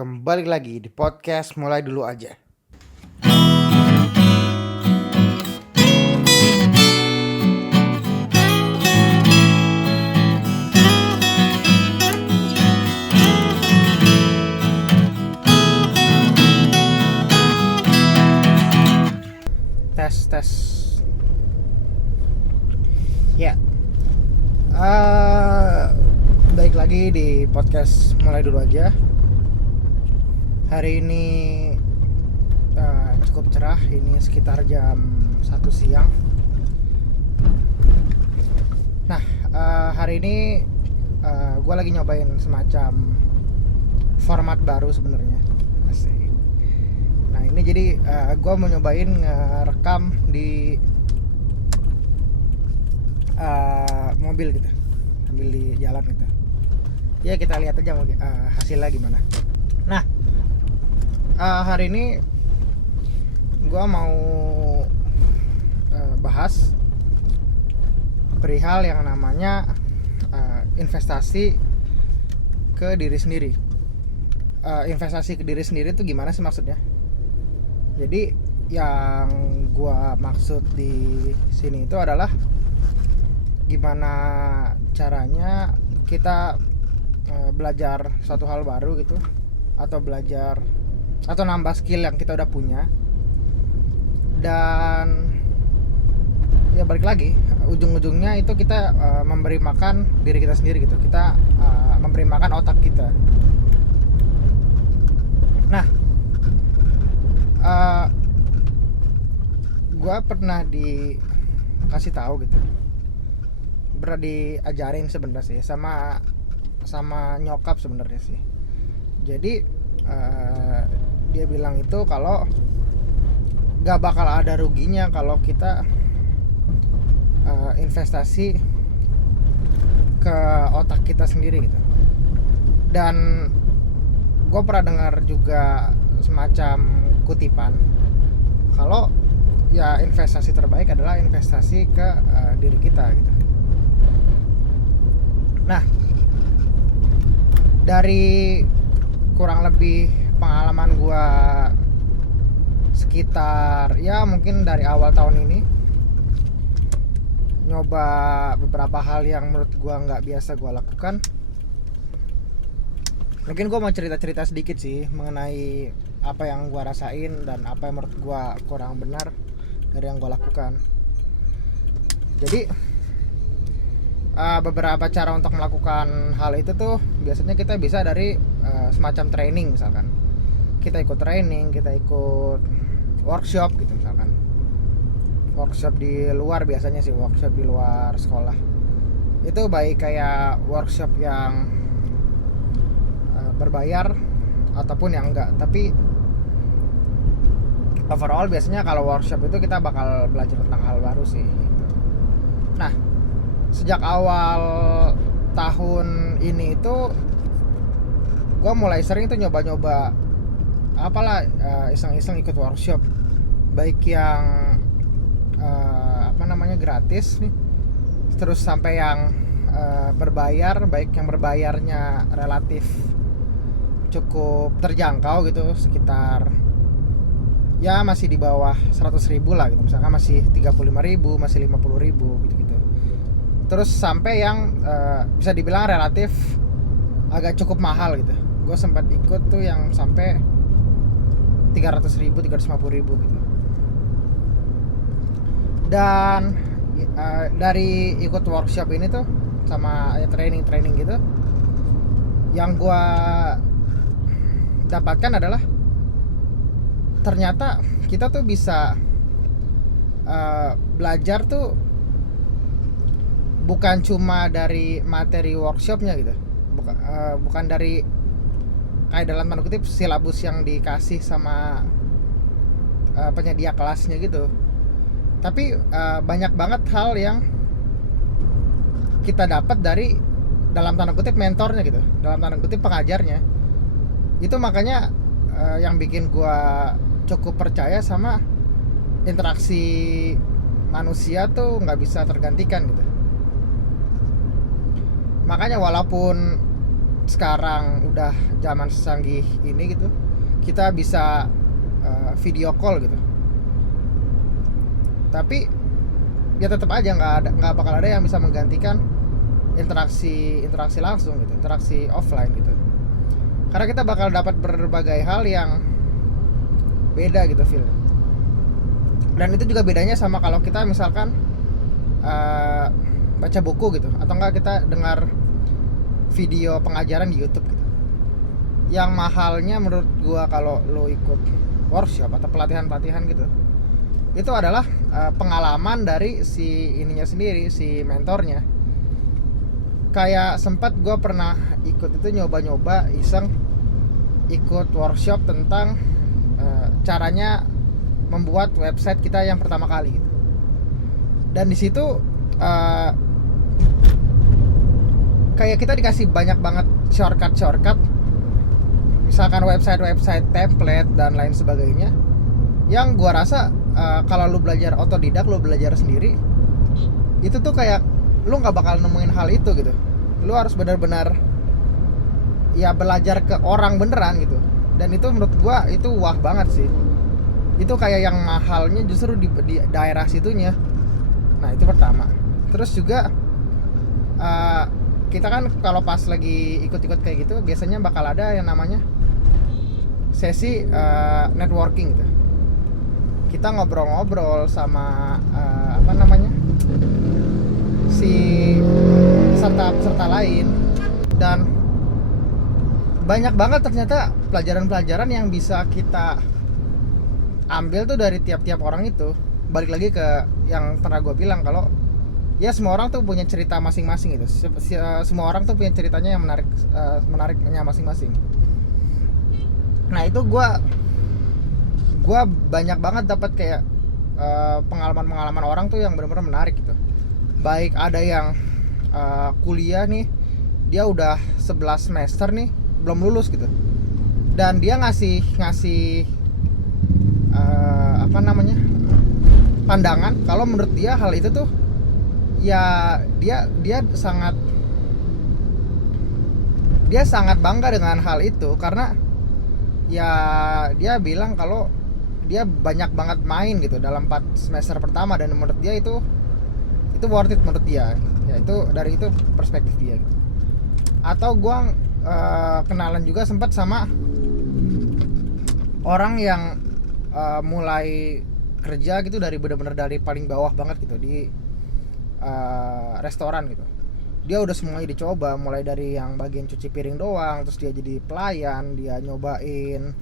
Kembali lagi di podcast mulai dulu aja. Tes. Ya. Baik lagi di podcast mulai dulu aja. Hari ini cukup cerah. Ini sekitar jam 1 siang. Nah, hari ini gue lagi nyobain semacam format baru sebenarnya. Asik. Nah, ini jadi gue mau nyobain ngerekam di mobil gitu, sambil di jalan gitu. Ya kita lihat aja hasilnya gimana. Nah, hari ini gue mau bahas perihal yang namanya investasi ke diri sendiri. Investasi ke diri sendiri itu gimana sih maksudnya? Jadi yang gue maksud di sini itu adalah gimana caranya kita belajar suatu hal baru gitu, atau belajar atau nambah skill yang kita udah punya. Dan ya balik lagi, ujung-ujungnya itu kita memberi makan diri kita sendiri gitu. Kita memberi makan otak kita. Nah, gue pernah dikasih tahu gitu, pernah diajarin sebenarnya sih sama nyokap sebenarnya sih. Jadi dia bilang itu kalau gak bakal ada ruginya kalau kita investasi ke otak kita sendiri gitu. Dan gue pernah dengar juga semacam kutipan kalau ya investasi terbaik adalah investasi ke diri kita gitu. Nah, dari kurang lebih pengalaman gue sekitar ya mungkin dari awal tahun ini, nyoba beberapa hal yang menurut gue nggak biasa gue lakukan. Mungkin gue mau cerita sedikit sih mengenai apa yang gue rasain dan apa yang menurut gue kurang benar dari yang gue lakukan. Jadi beberapa cara untuk melakukan hal itu tuh biasanya kita bisa dari semacam training. Misalkan kita ikut training, kita ikut workshop gitu, misalkan workshop di luar, biasanya sih workshop di luar sekolah. Itu baik kayak workshop yang berbayar ataupun yang enggak, tapi overall biasanya kalau workshop itu kita bakal belajar tentang hal baru sih gitu. Nah, sejak awal tahun ini itu gue mulai sering tuh nyoba-nyoba apalah, iseng-iseng ikut workshop, baik yang gratis nih, terus sampai yang berbayar, baik yang berbayarnya relatif cukup terjangkau gitu, sekitar ya masih di bawah 100.000 lah gitu, misalkan masih 35.000, masih 50.000 gitu. Terus sampai yang bisa dibilang relatif agak cukup mahal gitu. Gue sempat ikut tuh yang sampai 300.000, 350.000 gitu. Dan dari ikut workshop ini tuh sama ya training gitu, yang gue dapatkan adalah ternyata kita tuh bisa belajar tuh bukan cuma dari materi workshopnya gitu, bukan dari kayak dalam tanda kutip silabus yang dikasih sama penyedia kelasnya gitu, tapi banyak banget hal yang kita dapat dari dalam tanda kutip mentornya gitu, dalam tanda kutip pengajarnya. Itu makanya yang bikin gua cukup percaya sama interaksi manusia tuh nggak bisa tergantikan gitu. Makanya walaupun sekarang udah zaman secanggih ini gitu, kita bisa video call gitu. Tapi ya tetap aja nggak bakal ada yang bisa menggantikan interaksi langsung gitu, interaksi offline gitu. Karena kita bakal dapat berbagai hal yang beda gitu feel. Dan itu juga bedanya sama kalau kita misalkan baca buku gitu, atau enggak kita dengar video pengajaran di YouTube gitu. Yang mahalnya menurut gua kalau lo ikut workshop atau pelatihan gitu, itu adalah pengalaman dari si ininya sendiri, si mentornya. Kayak sempat gua pernah ikut itu, nyoba-nyoba iseng ikut workshop tentang caranya membuat website kita yang pertama kali gitu. Dan di situ kayak kita dikasih banyak banget shortcut, misalkan website template dan lain sebagainya, yang gua rasa kalau lu belajar otodidak, lu belajar sendiri, itu tuh kayak lu nggak bakal nemuin hal itu gitu. Lu harus benar-benar ya belajar ke orang beneran gitu. Dan itu menurut gua itu wah banget sih. Itu kayak yang mahalnya justru di daerah situnya. Nah itu pertama. Terus juga kita kan kalau pas lagi ikut-ikut kayak gitu, biasanya bakal ada yang namanya sesi networking gitu. Kita ngobrol-ngobrol sama si peserta lain, dan banyak banget ternyata pelajaran-pelajaran yang bisa kita ambil tuh dari tiap-tiap orang itu. Balik lagi ke yang pernah gue bilang, kalau ya semua orang tuh punya cerita masing-masing gitu. Semua orang tuh punya ceritanya yang menariknya masing-masing. Nah itu gue banyak banget dapat kayak pengalaman orang tuh yang benar-benar menarik gitu. Baik ada yang kuliah nih, dia udah 11 semester nih belum lulus gitu, dan dia ngasih pandangan kalau menurut dia hal itu tuh ya dia sangat bangga dengan hal itu, karena ya dia bilang kalau dia banyak banget main gitu dalam 4 semester pertama, dan menurut dia itu worth it menurut dia. Ya itu dari itu perspektif dia gitu. Atau gua kenalan juga sempat sama orang yang mulai kerja gitu dari benar-benar dari paling bawah banget gitu di restoran gitu. Dia udah semuanya dicoba, mulai dari yang bagian cuci piring doang, terus dia jadi pelayan, dia nyobain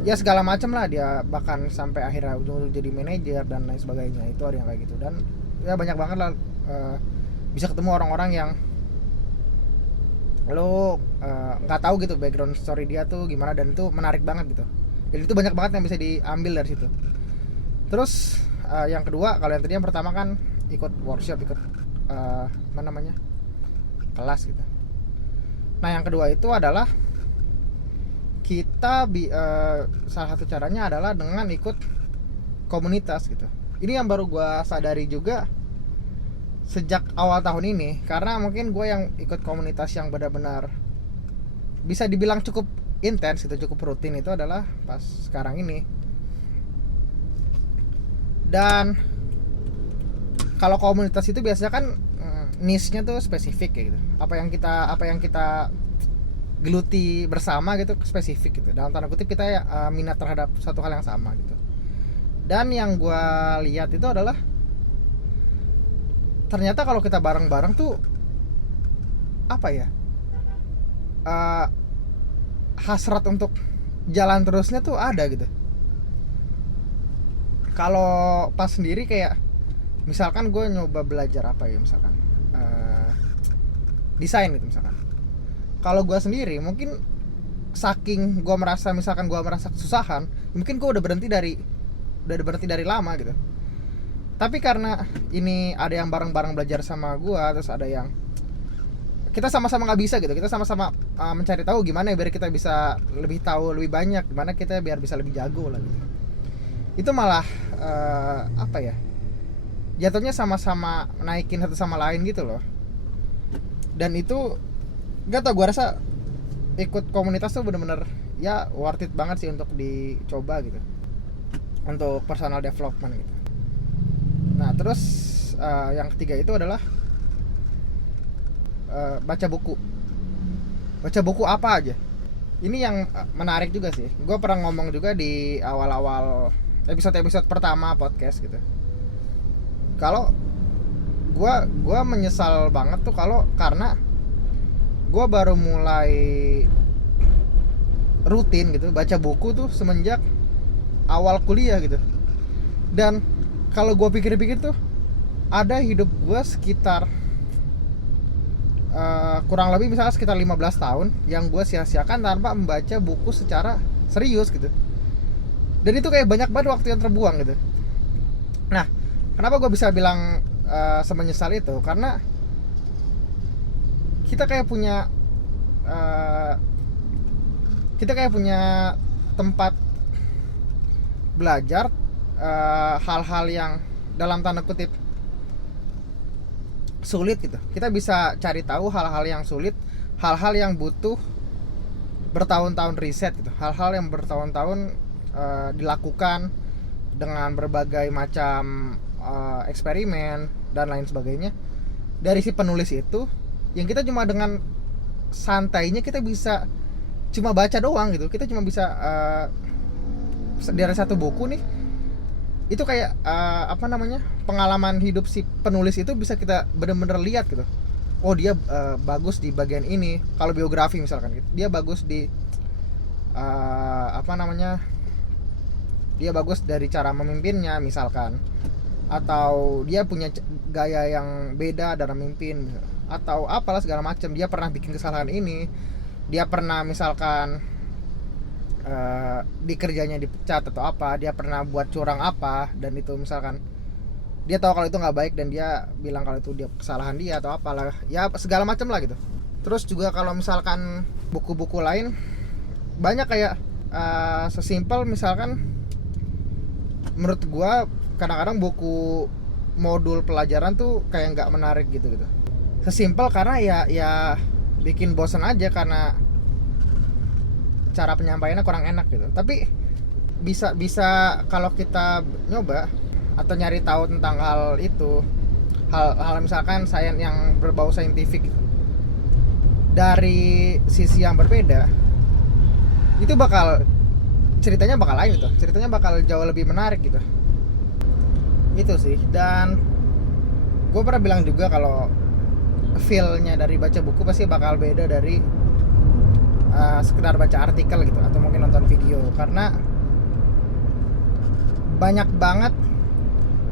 ya segala macam lah, dia bahkan sampai akhirnya ujung jadi manajer dan lain sebagainya. Itu ada yang kayak gitu, dan ya banyak banget lah bisa ketemu orang-orang yang lo nggak tahu gitu background story dia tuh gimana, dan itu menarik banget gitu. Jadi itu banyak banget yang bisa diambil dari situ. Terus yang kedua, kalau yang tadi yang pertama kan ikut workshop, ikut kelas gitu. Nah yang kedua itu adalah kita salah satu caranya adalah dengan ikut komunitas gitu. Ini yang baru gue sadari juga sejak awal tahun ini, karena mungkin gue yang ikut komunitas yang benar-benar bisa dibilang cukup intens gitu, cukup rutin, itu adalah pas sekarang ini. Dan kalau komunitas itu biasanya kan niche-nya tuh spesifik kayak gitu. Apa yang kita geluti bersama gitu spesifik gitu. Dalam tanda kutip kita ya minat terhadap satu hal yang sama gitu. Dan yang gue lihat itu adalah ternyata kalau kita bareng-bareng tuh hasrat untuk jalan terusnya tuh ada gitu. Kalau pas sendiri kayak misalkan gue nyoba belajar misalkan desain gitu misalkan. Kalau gue sendiri mungkin saking gue merasa kesusahan, mungkin gue udah berhenti dari lama gitu. Tapi karena ini ada yang bareng-bareng belajar sama gue, terus ada yang kita sama-sama nggak bisa gitu, kita sama-sama mencari tahu gimana ya biar kita bisa lebih tahu lebih banyak, gimana kita biar bisa lebih jago lah gitu. Itu malah jatuhnya sama-sama naikin satu sama lain gitu loh. Dan itu gak tau, gue rasa ikut komunitas tuh bener-bener ya worth it banget sih untuk dicoba gitu, untuk personal development gitu. Nah terus yang ketiga itu adalah baca buku. Baca buku apa aja? Ini yang menarik juga sih. Gue pernah ngomong juga di awal-awal episode pertama podcast gitu. Kalau gue menyesal banget tuh karena gue baru mulai rutin gitu baca buku tuh semenjak awal kuliah gitu. Dan kalau gue pikir-pikir tuh ada hidup gue sekitar kurang lebih misalnya sekitar 15 tahun yang gue sia-siakan tanpa membaca buku secara serius gitu. Dan itu kayak banyak banget waktu yang terbuang gitu. Nah, kenapa gue bisa bilang semenyesal itu? Karena kita kayak punya tempat belajar hal-hal yang dalam tanda kutip sulit gitu. Kita bisa cari tahu hal-hal yang sulit, hal-hal yang butuh bertahun-tahun riset gitu, hal-hal yang bertahun-tahun dilakukan dengan berbagai macam eksperimen dan lain sebagainya. Dari si penulis itu yang kita cuma dengan santainya kita bisa cuma baca doang gitu. Kita cuma bisa dari satu buku nih itu kayak pengalaman hidup si penulis itu bisa kita benar-benar lihat gitu. Oh dia bagus di bagian ini. Kalau biografi misalkan gitu, dia bagus di dia bagus dari cara memimpinnya misalkan, atau dia punya gaya yang beda dalam memimpin, atau apalah segala macam. Dia pernah bikin kesalahan ini, dia pernah misalkan di kerjanya dipecat atau apa, dia pernah buat curang apa, dan itu misalkan dia tahu kalau itu nggak baik dan dia bilang kalau itu dia kesalahan dia atau apalah ya segala macam lah gitu. Terus juga kalau misalkan buku-buku lain banyak kayak sesimpel misalkan menurut gua kadang-kadang buku modul pelajaran tuh kayak nggak menarik gitu. Sesimpel karena ya bikin bosan aja karena cara penyampaiannya kurang enak gitu. Tapi bisa kalau kita nyoba atau nyari tahu tentang hal itu, hal misalkan sains yang berbau saintifik gitu, dari sisi yang berbeda, itu ceritanya bakal lain gitu. Ceritanya bakal jauh lebih menarik gitu. Itu sih. Dan gue pernah bilang juga kalau feel-nya dari baca buku pasti bakal beda dari sekedar baca artikel gitu atau mungkin nonton video, karena banyak banget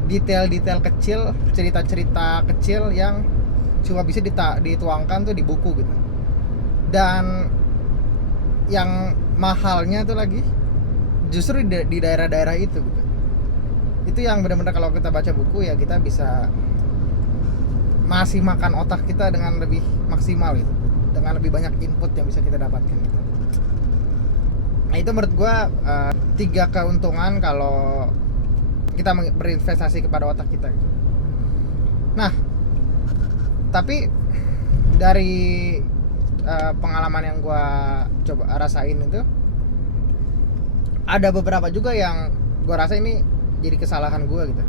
detail-detail kecil, cerita-cerita kecil yang cuma bisa dituangkan tuh di buku gitu. Dan yang mahalnya tuh lagi justru di daerah-daerah itu gitu. Itu yang benar-benar kalau kita baca buku ya kita bisa masih makan otak kita dengan lebih maksimal gitu, dengan lebih banyak input yang bisa kita dapatkan gitu. Nah itu menurut gue 3 keuntungan kalau kita berinvestasi kepada otak kita gitu. Nah tapi dari pengalaman yang gue coba rasain itu ada beberapa juga yang gue rasa ini jadi kesalahan gue gitu.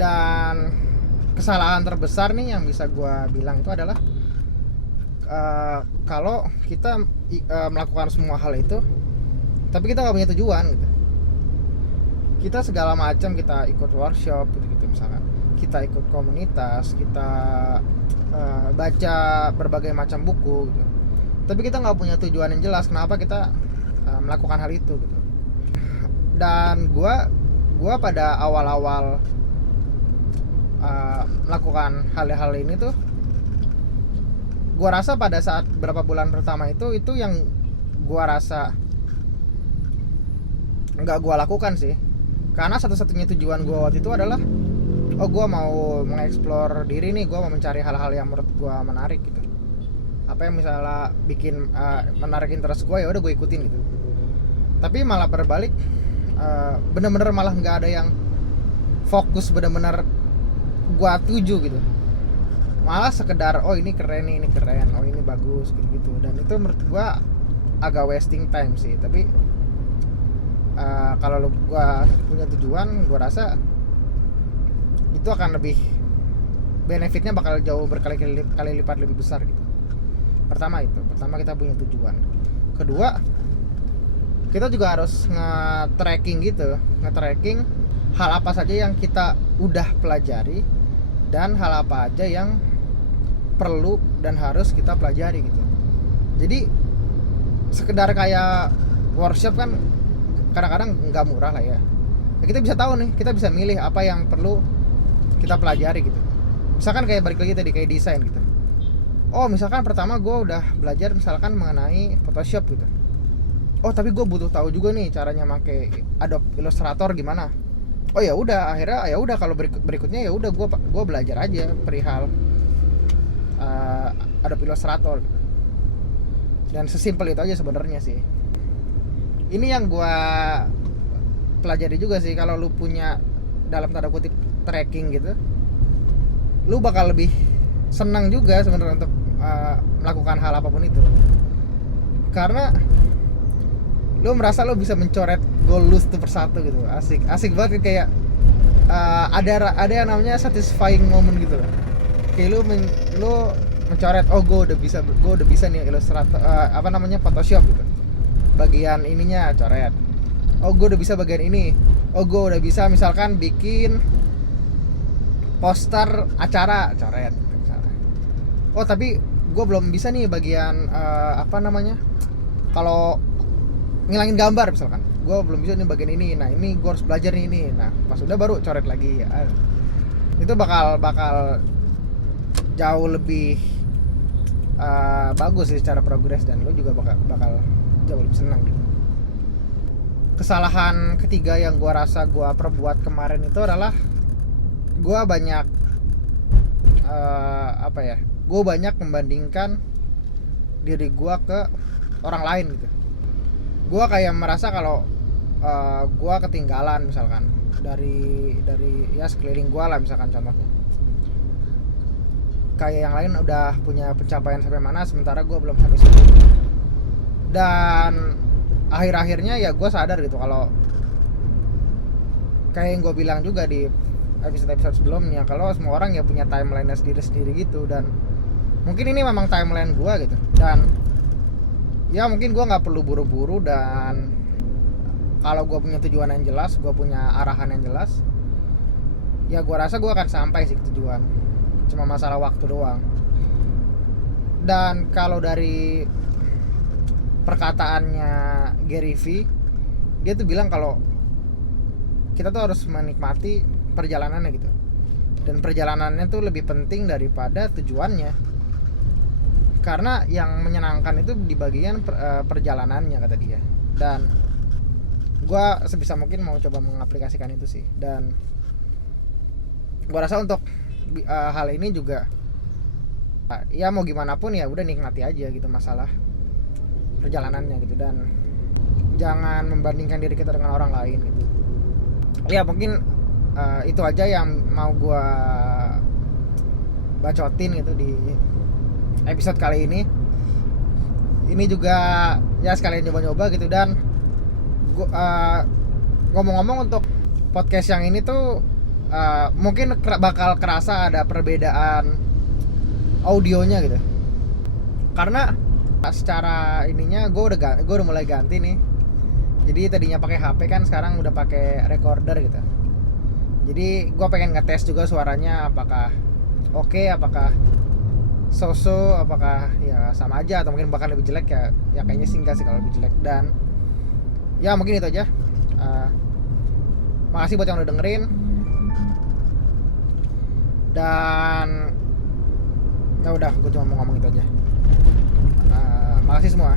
Dan kesalahan terbesar nih yang bisa gue bilang itu adalah kalau kita melakukan semua hal itu tapi kita nggak punya tujuan gitu. Kita segala macam, kita ikut workshop gitu misalkan, kita ikut komunitas, kita baca berbagai macam buku gitu, tapi kita nggak punya tujuan yang jelas kenapa kita melakukan hal itu gitu. Dan gue pada awal-awal melakukan hal-hal ini tuh, gue rasa pada saat berapa bulan pertama itu yang gue rasa nggak gue lakukan sih, karena satu-satunya tujuan gue waktu itu adalah gue mau mengeksplor diri nih, gue mau mencari hal-hal yang menurut gue menarik gitu. Apa yang misalnya bikin menarik interest gue, ya udah gue ikutin gitu. Tapi malah berbalik, bener-bener malah nggak ada yang fokus bener-bener gue tuju gitu. malah sekedar oh ini keren nih, ini keren, oh ini bagus gitu. Dan itu menurut gua agak wasting time sih. Tapi kalau gua punya tujuan, gua rasa itu akan lebih benefitnya bakal jauh berkali-kali lipat lebih besar gitu. Pertama kita punya tujuan. Kedua, kita juga harus nge-tracking hal apa saja yang kita udah pelajari dan hal apa aja yang perlu dan harus kita pelajari gitu. Jadi sekedar kayak workshop kan kadang-kadang nggak murah lah ya. Kita bisa tahu nih, kita bisa milih apa yang perlu kita pelajari gitu. Misalkan kayak balik lagi tadi kayak desain gitu. Oh misalkan pertama gue udah belajar misalkan mengenai Photoshop gitu. Oh tapi gue butuh tahu juga nih caranya pakai Adobe Illustrator gimana. Oh ya udah, akhirnya ya udah kalau berikutnya ya udah gue belajar aja perihal Adobe Illustrator gitu. Dan sesimpel itu aja sebenarnya sih. Ini yang gue pelajari juga sih, kalau lu punya dalam tanda kutip tracking gitu, lu bakal lebih senang juga sebenarnya untuk melakukan hal apapun itu, karena lu merasa lu bisa mencoret goal lu satu persatu gitu. Asik banget kayak ada yang namanya satisfying moment gitu loh. Kayak lu mencoret, oh gue udah bisa nih Illustrator Photoshop gitu, bagian ininya coret. Oh gue udah bisa bagian ini. Oh gue udah bisa misalkan bikin poster acara, coret. Oh tapi gue belum bisa nih bagian kalau ngilangin gambar misalkan, gue belum bisa nih bagian ini. Nah ini gue harus belajar nih ini. Nah pas udah baru coret lagi. Itu bakal jauh lebih bagus sih secara progres, dan lo juga bakal jauh lebih senang gitu. Kesalahan ketiga yang gue rasa gue perbuat kemarin itu adalah gue banyak gue banyak membandingkan diri gue ke orang lain gitu. Gue kayak merasa kalau gue ketinggalan misalkan dari ya sekeliling gue lah, misalkan contohnya kayak yang lain udah punya pencapaian sampai mana, sementara gue belum sampai situ. Dan akhir-akhirnya ya gue sadar gitu kalau kayak yang gue bilang juga di episode sebelumnya, kalau semua orang ya punya timeline sendiri gitu. Dan mungkin ini memang timeline gue gitu, dan ya mungkin gue nggak perlu buru-buru. Dan kalau gue punya tujuan yang jelas, gue punya arahan yang jelas, ya gue rasa gue akan sampai sih ke tujuan. Cuma masalah waktu doang. Dan kalau dari perkataannya Gary V, dia tuh bilang kalau kita tuh harus menikmati perjalanannya gitu, dan perjalanannya tuh lebih penting daripada tujuannya, karena yang menyenangkan itu di bagian perjalanannya, kata dia. Dan gue sebisa mungkin mau coba mengaplikasikan itu sih. Dan gue rasa untuk hal ini juga ya mau gimana pun ya udah nikmati aja gitu masalah perjalanannya gitu, dan jangan membandingkan diri kita dengan orang lain gitu. Ya mungkin itu aja yang mau gue bacotin gitu di episode kali ini. Ini juga ya sekalian nyoba-nyoba gitu. Dan ngomong-ngomong untuk podcast yang ini tuh mungkin bakal kerasa ada perbedaan audionya gitu, karena secara ininya gue udah mulai ganti nih. Jadi tadinya pakai HP kan, sekarang udah pakai recorder gitu. Jadi gue pengen ngetes juga suaranya apakah oke, apakah so-so, apakah ya sama aja atau mungkin bahkan lebih jelek. Ya kayaknya sih enggak sih kalau lebih jelek. Dan ya mungkin itu aja. Makasih buat yang udah dengerin. Dan ya udah, gue cuma mau ngomong itu aja. Makasih semua.